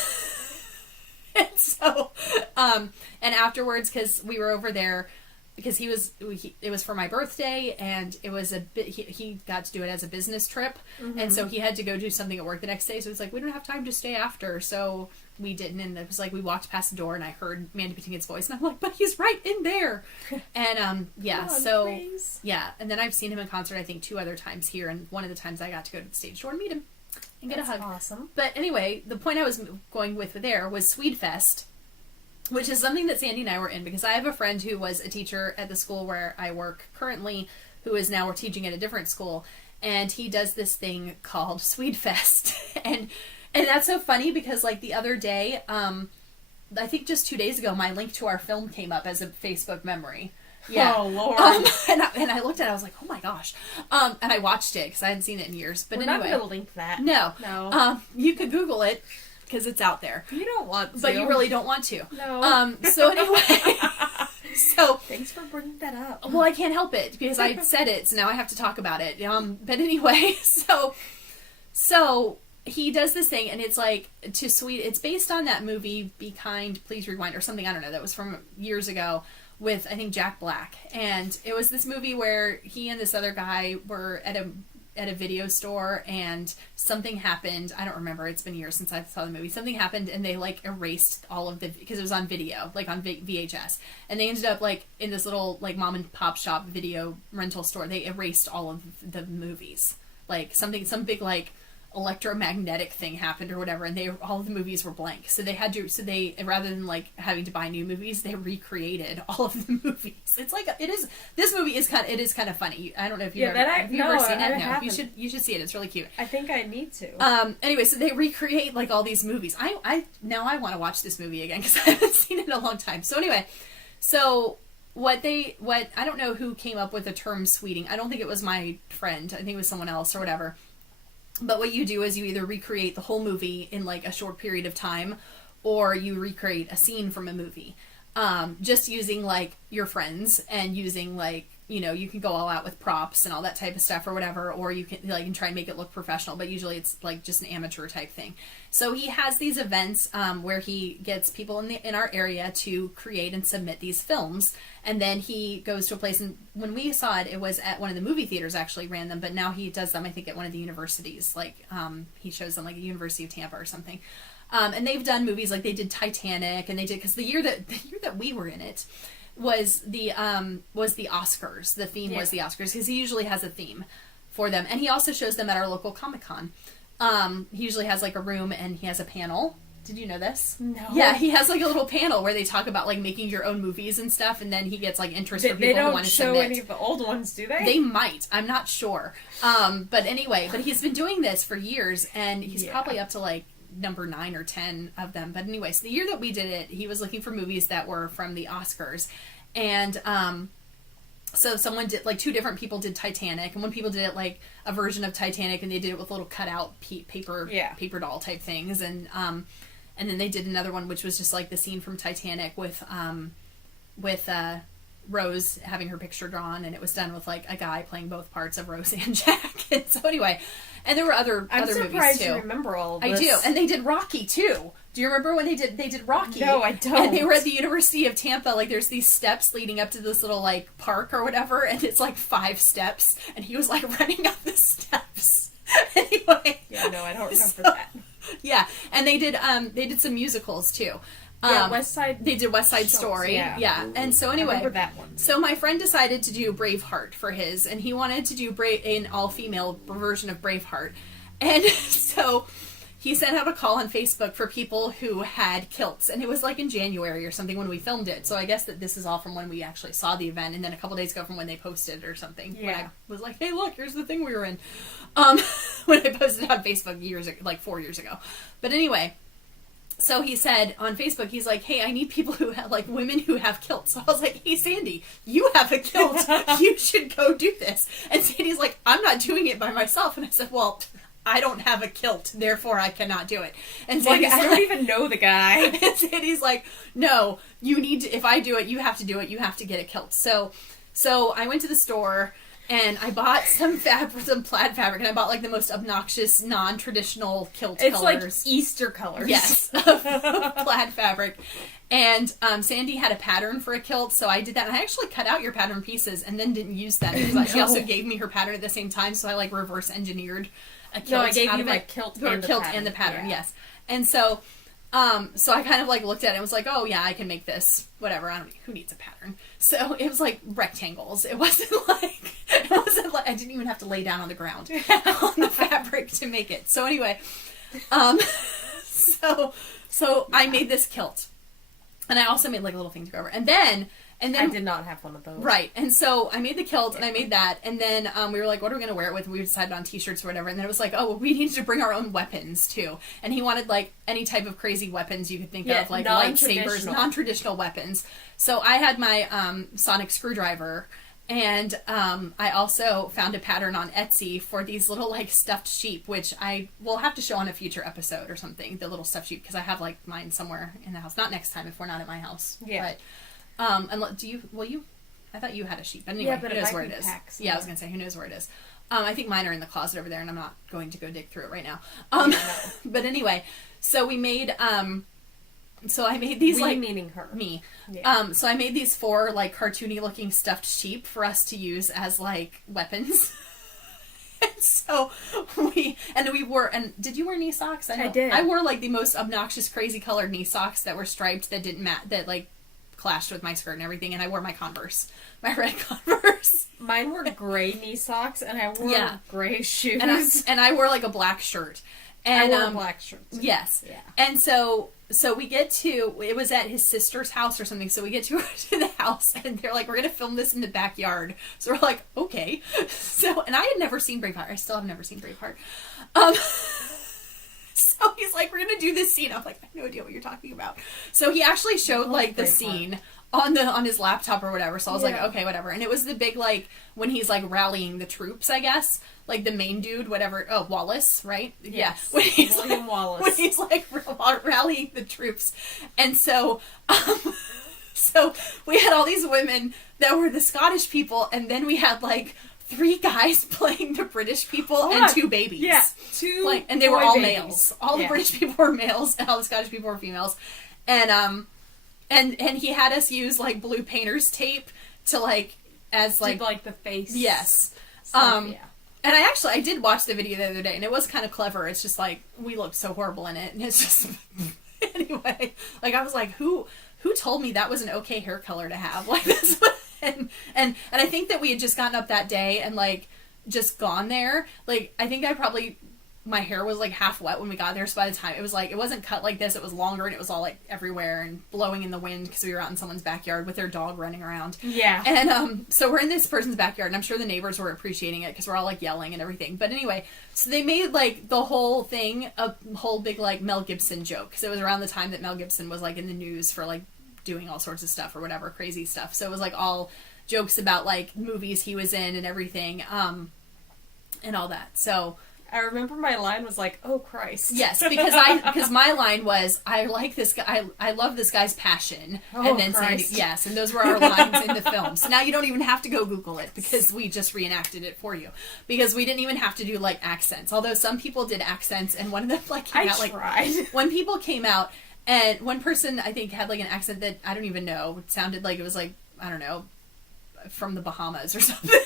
so, and afterwards, because we were over there, because it was for my birthday, and it was a bit, he got to do it as a business trip, and so he had to go do something at work the next day, so it's like, we don't have time to stay after, so we didn't, and it was like we walked past the door and I heard Mandy Patinkin's voice and I'm like, but he's right in there. And yeah, Come on, so please. yeah, and then I've seen him in concert I think 2 other times here, and one of the times I got to go to the stage door and meet him and get a hug. Awesome. But anyway, the point I was going with there was Swedefest, which is something that Sandy and I were in, because I have a friend who was a teacher at the school where I work currently, who is now teaching at a different school, and he does this thing called Swedefest. and that's so funny because, like, the other day, I think just 2 days ago, my link to our film came up as a Facebook memory. Yeah. Oh, Lord. And I looked at it, I was like, oh my gosh. And I watched it because I hadn't seen it in years. But We're anyway. not going to link that. No. No. You could Google it because it's out there. You don't want to. But you really don't want to. No. So anyway. So. Thanks for bringing that up. Well, I can't help it because I said it, so now I have to talk about it. But anyway, so he does this thing, and it's like it's based on that movie Be Kind, Please Rewind, or something, I don't know, that was from years ago with, I think, Jack Black. And it was this movie where he and this other guy were at a video store, and something happened. I don't remember. It's been years since I saw the movie. Something happened, and they, like, erased all of the, because it was on video, like on VHS. And they ended up, like, in this little, like, mom and pop shop video rental store. They erased all of the movies. Like, some big, like, electromagnetic thing happened or whatever, and all of the movies were blank. So they rather than, like, having to buy new movies, they recreated all of the movies. It's like, this movie is kind of funny. I don't know if you've ever seen it. No, you should see it. It's really cute. I think I need to. Anyway, so they recreate, like, all these movies. Now I want to watch this movie again because I haven't seen it in a long time. So anyway, what I don't know who came up with the term sweeting. I don't think it was my friend. I think it was someone else or whatever. But what you do is you either recreate the whole movie in, like, a short period of time, or you recreate a scene from a movie. Just using, like, your friends, and using, like, you know, you can go all out with props and all that type of stuff or whatever, or you can, like, and try and make it look professional, but usually it's, like, just an amateur type thing. So he has these events where he gets people in our area to create and submit these films, and then he goes to a place, and when we saw it, it was at one of the movie theaters actually ran them, but now he does them, I think, at one of the universities, like, he shows them, like, at University of Tampa or something. And they've done movies, like, they did Titanic, and they did, because the year that we were in it, was the Oscars. The theme was the Oscars, because he usually has a theme for them, and he also shows them at our local Comic-Con. He usually has, like, a room, and he has a panel. Did you know this? No. Yeah, he has, like, a little panel where they talk about, like, making your own movies and stuff, and then he gets, like, interest from people who want to submit. They don't show any of the old ones, do they? They might. I'm not sure. But anyway, he's been doing this for years, and he's probably up to, like, number 9 or 10 of them. But anyway, so the year that we did it, he was looking for movies that were from the Oscars. And so someone did, like, 2 different people did Titanic, and one people did it like a version of Titanic, and they did it with little cutout paper doll type things, and then they did another one which was just like the scene from Titanic with Rose having her picture drawn, and it was done with, like, a guy playing both parts of Rose and Jack. And so anyway, and there were other movies too. I'm surprised you remember all of this. I do, and they did Rocky too. Do you remember when they did Rocky? No, I don't. And they were at the University of Tampa. Like, there's these steps leading up to this little, like, park or whatever, and it's like 5 steps, and he was, like, running up the steps. Anyway. Yeah, no, I don't remember that. Yeah, and they did some musicals too. West Side. They did West Side Story. Yeah. And so anyway, I remember that one. So my friend decided to do Braveheart for his, and he wanted to do an all-female version of Braveheart, and so he sent out a call on Facebook for people who had kilts, and it was like in January or something when we filmed it. So I guess that this is all from when we actually saw the event, and then a couple days ago from when they posted or something. Yeah. When I was like, hey, look, here's the thing we were in. When I posted it on Facebook 4 years ago. But anyway, so he said on Facebook, he's like, hey, I need people who have, like, women who have kilts. So I was like, hey, Sandy, you have a kilt. You should go do this. And Sandy's like, I'm not doing it by myself. And I said, well, I don't have a kilt, therefore I cannot do it. And Sandy's I don't even know the guy. And Sandy's like, no, you need to, if I do it, you have to do it. You have to get a kilt. So I went to the store, and I bought some plaid fabric, and I bought, like, the most obnoxious, non-traditional kilt colors. It's like Easter colors. Yes, plaid fabric. And Sandy had a pattern for a kilt, so I did that. And I actually cut out your pattern pieces and then didn't use them, because she also gave me her pattern at the same time, so I, like, reverse engineered a kilt. No, I gave you my kilt and the pattern, yes. And so So I kind of like looked at it and was like, oh yeah, I can make this, whatever. I don't, who needs a pattern? So it was like rectangles. It wasn't like, I didn't even have to lay down on the ground on the fabric to make it. So anyway, so I made this kilt. And I also made like a little thing to go over. And then I did not have one of those. Right. And so I made the kilt and I made that. And then we were like, what are we going to wear it with? And we decided on t-shirts or whatever. And then it was like, oh, well, we needed to bring our own weapons too. And he wanted like any type of crazy weapons you could think of, like lightsabers, non-traditional weapons. So I had my sonic screwdriver. And I also found a pattern on Etsy for these little like stuffed sheep, which I will have to show on a future episode or something, the little stuffed sheep, because I have like mine somewhere in the house. Not next time if we're not at my house. Yeah. But and you? I thought you had a sheep. But anyway, but who knows where it is? Yeah, I was gonna say, who knows where it is? I think mine are in the closet over there, and I'm not going to go dig through it right now. But anyway, so we made. So I made these meaning her. Me. Yeah. So I made these 4 like cartoony looking stuffed sheep for us to use as like weapons. And so we wore, and did you wear knee socks? I did. I wore like the most obnoxious, crazy colored knee socks that were striped that didn't that like clashed with my skirt and everything, and I wore my Converse, my red Converse. Mine were gray knee socks, and I wore gray shoes. And I wore like a black shirt. And I wore a black shirt too. Yes. Yeah. And so we get to, it was at his sister's house or something, so we get to the house, and they're like, we're going to film this in the backyard. So we're like, okay. So, and I had never seen Braveheart. I still have never seen Braveheart. So he's like, we're going to do this scene. I'm like, I have no idea what you're talking about. So he actually showed like the scene on his laptop or whatever. So I was like, okay, whatever. And it was the big, like, when he's like rallying the troops, I guess. Like the main dude, whatever. Oh, Wallace, right? Yes. When he's William Wallace. When he's like rallying the troops. And so, so we had all these women that were the Scottish people, and then we had like 3 guys playing the British people and 2 babies. Yeah. 2 like, and they were all babies. males. All the British people were males, and all the Scottish people were females. And he had us use like blue painter's tape to like as like the face. Yes. Stuff, And I did watch the video the other day, and it was kind of clever. It's just like we looked so horrible in it, and it's just anyway. Like I was like, who told me that was an okay hair color to have like this? And I think that we had just gotten up that day and like just gone there. Like I think my hair was like half wet when we got there, so by the time it was like, it wasn't cut like this, it was longer, and it was all like everywhere and blowing in the wind because we were out in someone's backyard with their dog running around. Yeah. And so we're in this person's backyard, and I'm sure the neighbors were appreciating it because we're all like yelling and everything. But anyway, so they made like the whole thing a whole big like Mel Gibson joke, because it was around the time that Mel Gibson was like in the news for like doing all sorts of stuff or whatever, crazy stuff. So it was like all jokes about like movies he was in and everything, and all that. So I remember my line was like, "Oh Christ!" Yes, because my line was, "I like this guy. I love this guy's passion." Oh, and then Christ. Sandy, yes, and those were our lines in the film. So now you don't even have to go Google it because we just reenacted it for you. Because we didn't even have to do like accents, although some people did accents, and one of them like came out like when people came out, and one person I think had like an accent that I don't even know. It sounded like it was like, I don't know, from the Bahamas or something.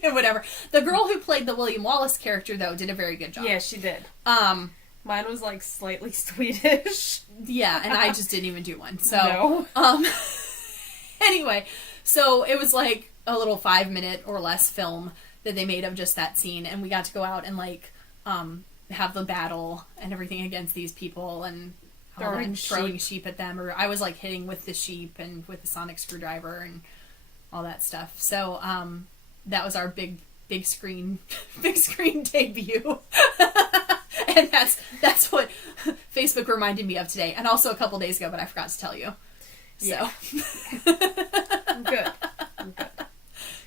Whatever. The girl who played the William Wallace character, though, did a very good job. Yeah, she did. Mine was like slightly Swedish. Yeah, and I just didn't even do one. So, no. Anyway, so it was like a little 5-minute or less film that they made of just that scene, and we got to go out and like have the battle and everything against these people and throwing sheep at them, or I was like hitting with the sheep and with the sonic screwdriver and all that stuff. So that was our big screen debut. And that's what Facebook reminded me of today, and also a couple days ago, but I forgot to tell you. So Good.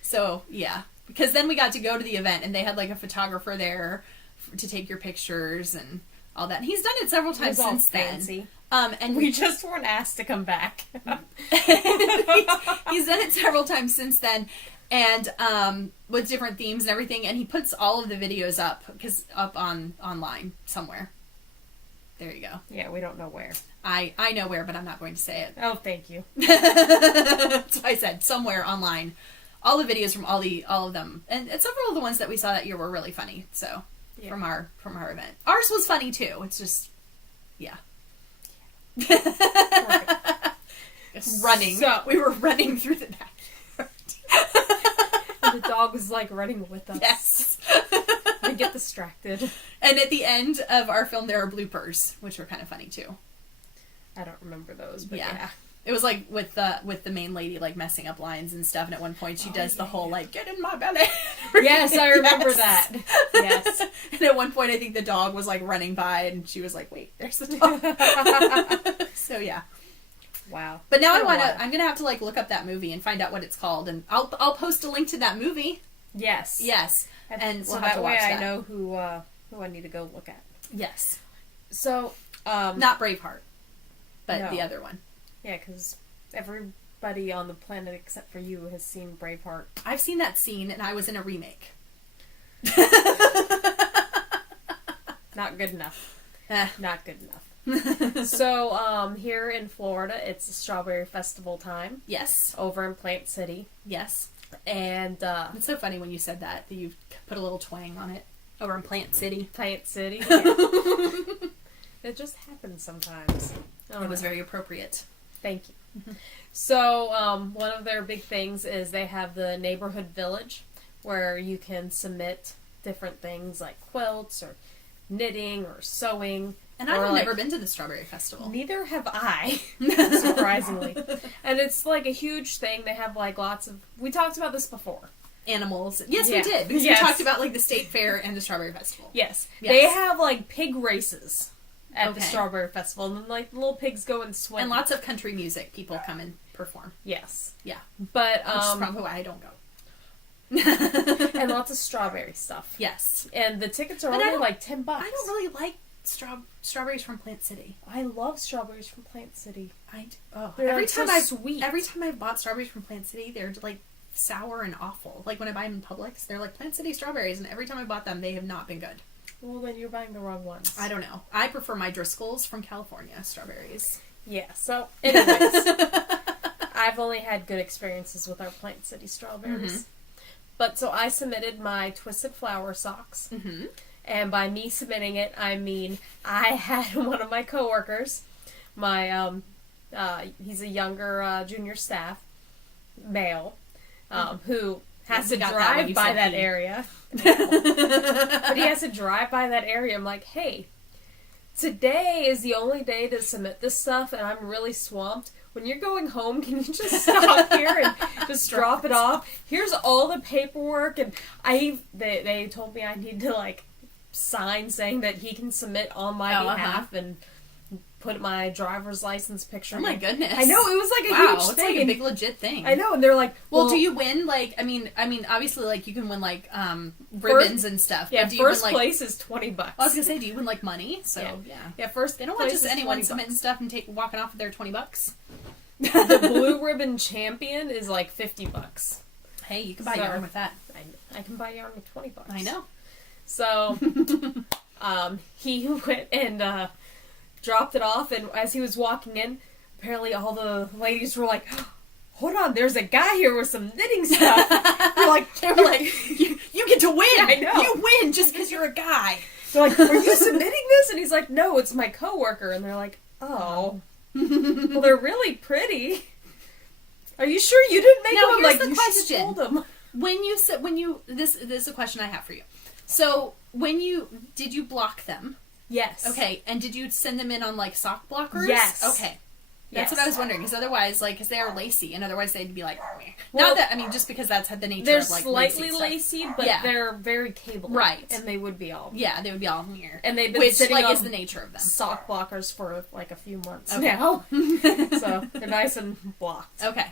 So yeah, because then we got to go to the event, and they had like a photographer there to take your pictures and all that. And he's done it several times since then. And we just weren't asked to come back. he's done it several times since then, and with different themes and everything. And he puts all of the videos up online somewhere. There you go. Yeah, we don't know where. I know where, but I'm not going to say it. Oh, thank you. That's what I said. Somewhere online, all the videos from all of them, and several of the ones that we saw that year were really funny. So from our event, ours was funny too. It's just, yeah. Running. So- We were running through the backyard. And the dog was like running with us. Yes. We get distracted. And at the end of our film, there are bloopers, which were kind of funny too. I don't remember those, but Yeah. yeah. It was like with the main lady like messing up lines and stuff, and at one point she does the whole like "get in my belly." Yes, I remember Yes. that. Yes. And at one point, I think the dog was like running by, and she was like, "Wait, there's the dog." So yeah. Wow. But now Been a while. I'm gonna have to like look up that movie and find out what it's called, and I'll post a link to that movie. Yes. Yes, and so we'll have that to way watch I that. know who I need to go look at. Yes, So, not Braveheart, but No. the other one. yeah, because everybody on the planet except for you has seen Braveheart. I've seen that scene, and I was in a remake. Not good enough. Eh. Not good enough. So, here in Florida, it's Strawberry Festival time Yes, over in Plant City. yes. And, It's so funny when you said that you put a little twang on it. Over in Plant City. Plant City. Yeah. It just happens sometimes. It was very appropriate. Thank you. So, one of their big things is they have the neighborhood village where you can submit different things like quilts or knitting or sewing. And Or, I've like- never been to the Strawberry Festival. Neither have I, surprisingly. And it's like a huge thing. They have like lots of. We talked about this before. Animals. Yes, Yeah. we did. Because Yes. we talked about like the state fair and the Strawberry Festival. Yes. Yes. They have like pig races at the Okay. Strawberry Festival. And then like the little pigs go and swim. And lots of country music people come and perform. Yes. Yeah. But, Which is probably why I don't go. and lots of strawberry stuff. Yes. And the tickets are But I only don't- like $10. I don't really like strawberries from Plant City. I love strawberries from Plant City. Every like, time so I sweet. every time I've bought strawberries from Plant City, they're like sour and awful. Like when I buy them in Publix, they're like Plant City strawberries, and every time I bought them, they have not been good. Well, then you're buying the wrong ones. I don't know. I prefer my Driscoll's from California strawberries. Yeah, so, anyways. I've only had good experiences with our Plant City strawberries. But, so I submitted my Twisted Flower socks. Mm-hmm. And by me submitting it, I mean I had one of my coworkers, he's a younger junior staff, male, who has to Got that when drive you by said that he. area. But he has to drive by that area. I'm like, hey, today is the only day to submit this stuff, and I'm really swamped. When you're going home, can you just stop here and just drop it off? Here's all the paperwork, and they told me I need to like sign saying that he can submit on my behalf and put my driver's license picture. Oh my goodness! I know, it was like a wow, huge it's thing. like a and big legit thing. I know, and they're like, Well, do you win? Like, I mean, obviously, like you can win like ribbons and stuff. Yeah, but do you win, first like, place is $20. I was gonna say, do you win like money? So Yeah. yeah, Yeah, first they don't want place just is anyone $20. submitting stuff and walking off with their $20. The blue ribbon champion is like $50. Hey, you can buy So- yarn with that. I can buy yarn with $20. I know. So, he went and dropped it off, and as he was walking in, apparently all the ladies were like, hold on, there's a guy here with some knitting stuff. They were like, you get to win. I know. You win just because you're a guy. They're like, are you submitting this? And he's like, no, it's my coworker. And they're like, oh. Well, they're really pretty. Are you sure you didn't make Now, them? I'm here's like, the you question. should have told them. This is a question I have for you. So did you block them? Yes. Okay, and did you send them in on like sock blockers? Yes. Okay. That's Yes. what I was wondering, because otherwise, like, because they are lacy, and otherwise they'd be like, meh. Well, not that, I mean, just because that's the nature They're of, like, slightly stuff. lacy, but Yeah. they're very cable. Right. And they would be all. Yeah, they would be all here. And they've been Which, sitting like, on is the nature of them. sock blockers for like a few months Okay. now. So they're nice and blocked. Okay.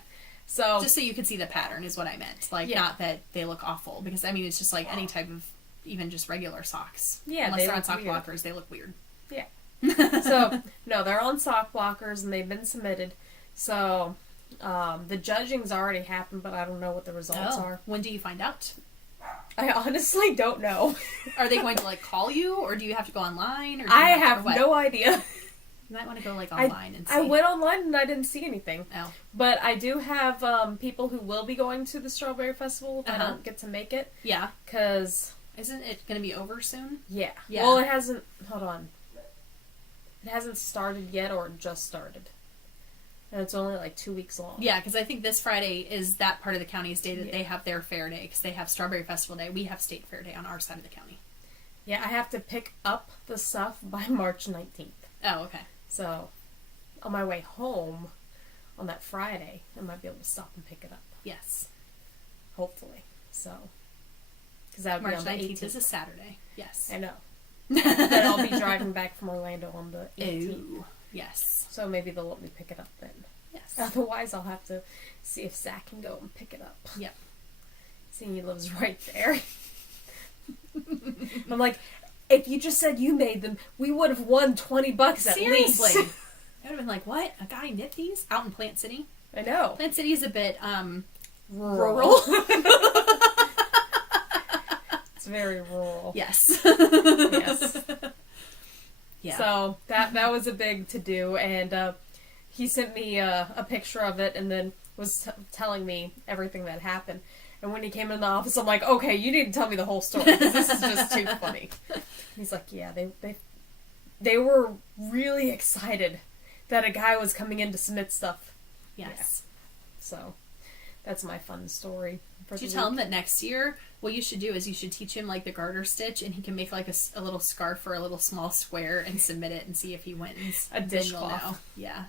So Just so you could see the pattern is what I meant. Like, Yeah. not that they look awful, because, I mean, it's just like any type of, even just regular socks. Yeah, Unless they they're on look sock weird. blockers, they look weird. Yeah. So no, they're on sock blockers and they've been submitted. So the judging's already happened, but I don't know what the results are. When do you find out? I honestly don't know. Are they going to, like, call you, or do you have to go online? Or do you I to- or have what? no idea. You might want to go, like, online and see. I went online and I didn't see anything. Oh. But I do have people who will be going to the Strawberry Festival if I don't get to make it. Yeah. Because, Isn't it going to be over soon? yeah. Yeah. Well, it hasn't... Hold on. It hasn't started yet, or it just started. And it's only like 2 weeks long. Yeah, because I think this Friday is that part of the county's day that they have their fair day, because they have Strawberry Festival Day. We have State Fair Day on our side of the county. Yeah, I have to pick up the stuff by March 19th. Oh, okay. So, on my way home on that Friday, I might be able to stop and pick it up. Yes. Hopefully. So, because that would March be on the 19th 18th. is a Saturday. Yes. I know. Then I'll be driving back from Orlando on the 18th. Ooh. Yes. So maybe they'll let me pick it up then. Yes. Otherwise, I'll have to see if Zach can go and pick it up. Yep. Seeing he lives right there. I'm like, if you just said you made them, we would have won $20 at Seriously. least. I would have been like, what? A guy knit these? Out in Plant City? I know. Plant City is a bit, Rural. It's very rural. Yes. Yes. Yeah. So that was a big to do, and he sent me a picture of it, and then was telling me everything that happened. And when he came in the office, I'm like, okay, you need to tell me the whole story, because this is just too funny. He's like, yeah, they were really excited that a guy was coming in to submit stuff. Yes. Yeah. So that's my fun story. Did you tell him that next year, what you should do is you should teach him like the garter stitch, and he can make like a little scarf or a little small square and submit it and see if he wins. A Then you'll dishcloth. know. Yeah.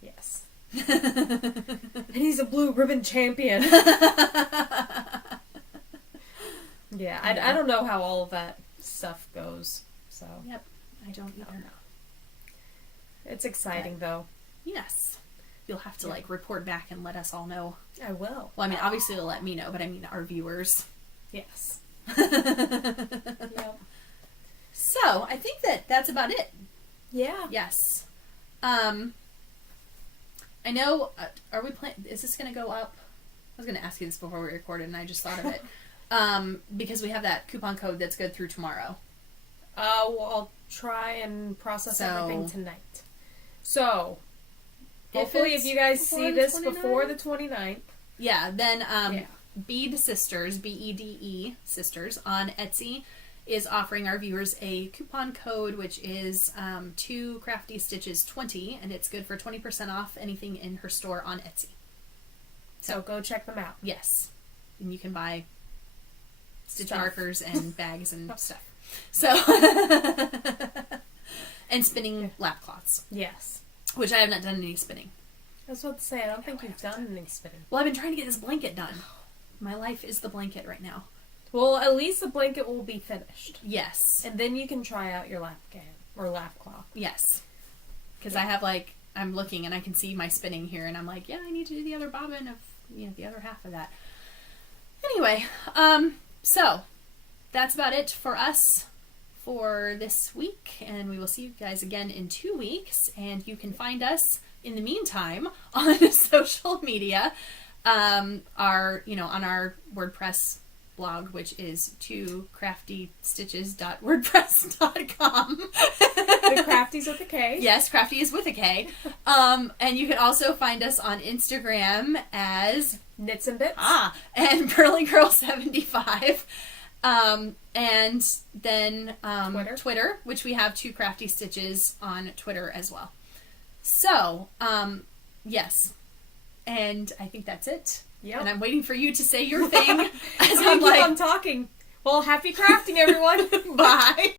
Yes. And he's a blue ribbon champion. Yeah, I don't know how all of that stuff goes. So Yep. I don't either. it's exciting though. Yes. You'll have to Yeah. like report back and let us all know. I will. Well, I mean, obviously they'll let me know, but I mean our viewers. Yes. Yep. Yep. So I think that's about it. Yeah. Yes. I know. Are we planning? Is this going to go up? I was going to ask you this before we recorded, and I just thought of it. Because we have that coupon code that's good through tomorrow. Well, I'll try and process everything tonight. So hopefully, if it's you guys before see the this 29th? before the 29th, Yeah. Then Yeah. Bead Sisters, BEDE Sisters on Etsy is offering our viewers a coupon code, which is 2 Crafty Stitches 20, and it's good for 20% off anything in her store on Etsy. so go check them out. Yes. And you can buy stitch Stuff. markers and bags and stuff. So, and spinning lap cloths, Yes. which I have not done any spinning. I was about to say, I don't think you've done any spinning. Well, I've been trying to get this blanket done. My life is the blanket right now. Well, at least the blanket will be finished. Yes. And then you can try out your lap gown or lap cloth. Yes. Because I have I'm looking and I can see my spinning here and I'm like, yeah, I need to do the other bobbin of, the other half of that. Anyway, so that's about it for us for this week, and we will see you guys again in 2 weeks, and you can find us in the meantime on social media, on our WordPress blog, which is 2craftystitches.wordpress.com. The crafties with a K. Yes, crafty is with a K. And you can also find us on Instagram as Knits and Bits. and PearlyGirl75. And then Twitter, which we have 2 Crafty Stitches on Twitter as well. So, yes. And I think that's it. Yep. And I'm waiting for you to say your thing as I'm I'm like, talking. Well, happy crafting, everyone. bye.